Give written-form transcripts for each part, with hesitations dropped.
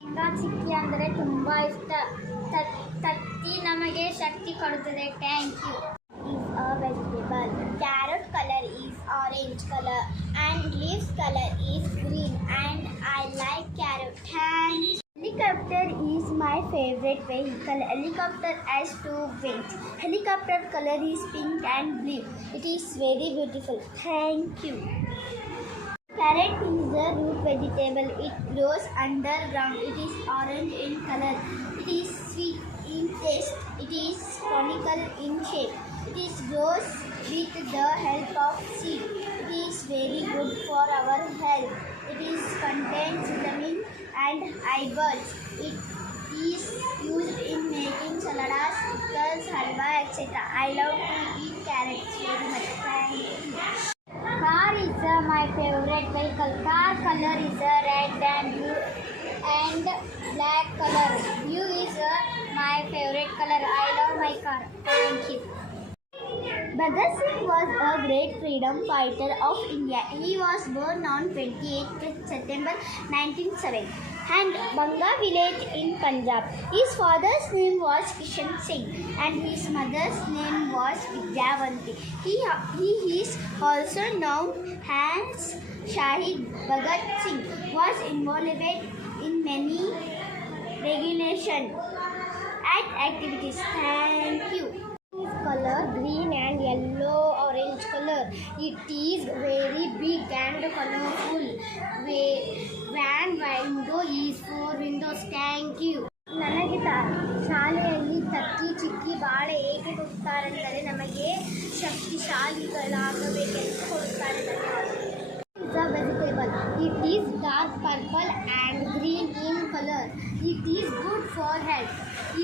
ಶೇಂಗಾ ಚಿಕ್ಕಿ ಅಂದರೆ ತುಂಬ ಇಷ್ಟ. ತತ್ತಿ ನಮಗೆ ಶಕ್ತಿ ಕೊಡುತ್ತದೆ. Thank you. Is a vegetable. Carrot color is orange color and leaves color is green and I like carrot. Thanks. Helicopter is my favorite vehicle. Helicopter has two wings. Helicopter color is pink and blue. It is very beautiful. Thank you. Carrot is a root vegetable. It grows underground. It is orange in color. It is sweet in taste. It is conical in shape. It is grows with the help of seed. It is very good for our health. It is contains vitamin and fibers. It is used in making salads, pickles, halwa, etc. I love to eat carrots very much. Thank you. Car is my favorite vehicle. Car color is red and blue and black color. Blue is my favorite color. I love my car. Thank you. Bhagat Singh was a great freedom fighter of India. He was born on 28th September 1907 and Banga village in Punjab. His father's name was Kishan Singh and his mother's name was Vidyavanti. He is also known as Shahid. Bhagat Singh was involved in many regulation activities. Thank you. Color green and yellow orange color. It is very big and colorful. Van window is 4 windows. Thank you. ನನಗೆ ಶಾಲೆಯಲ್ಲಿ ತತ್ತಿ ಚಿಕ್ಕಿ ಬಾಳೆ ಏಕೆ ಕೊಡ್ತಾರೆಂದರೆ ನಮಗೆ ಶಕ್ತಿಶಾಲಿಗಳಾಗಬೇಕೆಂದು ಕೊಡುತ್ತಾರೆ. It's a vegetable. It is dark purple and green in color. It is good for health.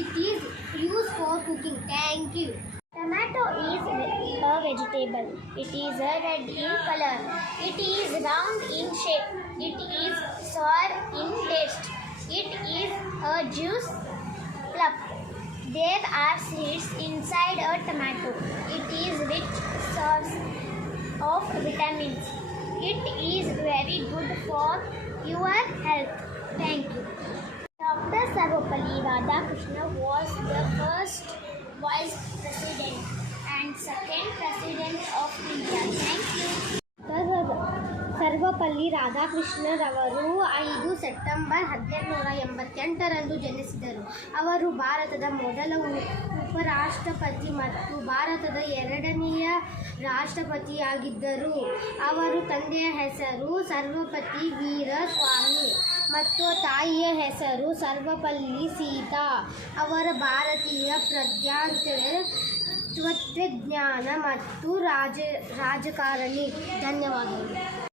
It is used for cooking. Thank you. Tomato is a vegetable. It is red in color. It is round in shape. It is sour in taste. It is a juice plum. There are seeds inside a tomato. It is rich source of vitamins. It is very good for your health. Thank you. Dr. Sarvepalli Radhakrishna was the first vice president and second president of India. Thank you. Sarvepalli ರಾಧಾಕೃಷ್ಣರವರು 5 September 1788ರಂದು ಜನಿಸಿದರು. ಅವರು ಭಾರತದ ಮೊದಲ ಉಪರಾಷ್ಟ್ರಪತಿ ಮತ್ತು ಭಾರತದ 2ನೇ ರಾಷ್ಟ್ರಪತಿಯಾಗಿದ್ದರು. ಅವರ ತಂದೆಯ ಹೆಸರು ಸರ್ವಪಲ್ಲಿ ವೀರಸ್ವಾಮಿ ಮತ್ತು ತಾಯಿಯ ಹೆಸರು ಸರ್ವಪಲ್ಲಿ ಸೀತಾ. ಅವರ ಭಾರತೀಯ ತತ್ವಜ್ಞಾನ ಮತ್ತು ರಾಜಕಾರಣಿ. ಧನ್ಯವಾದಗಳು.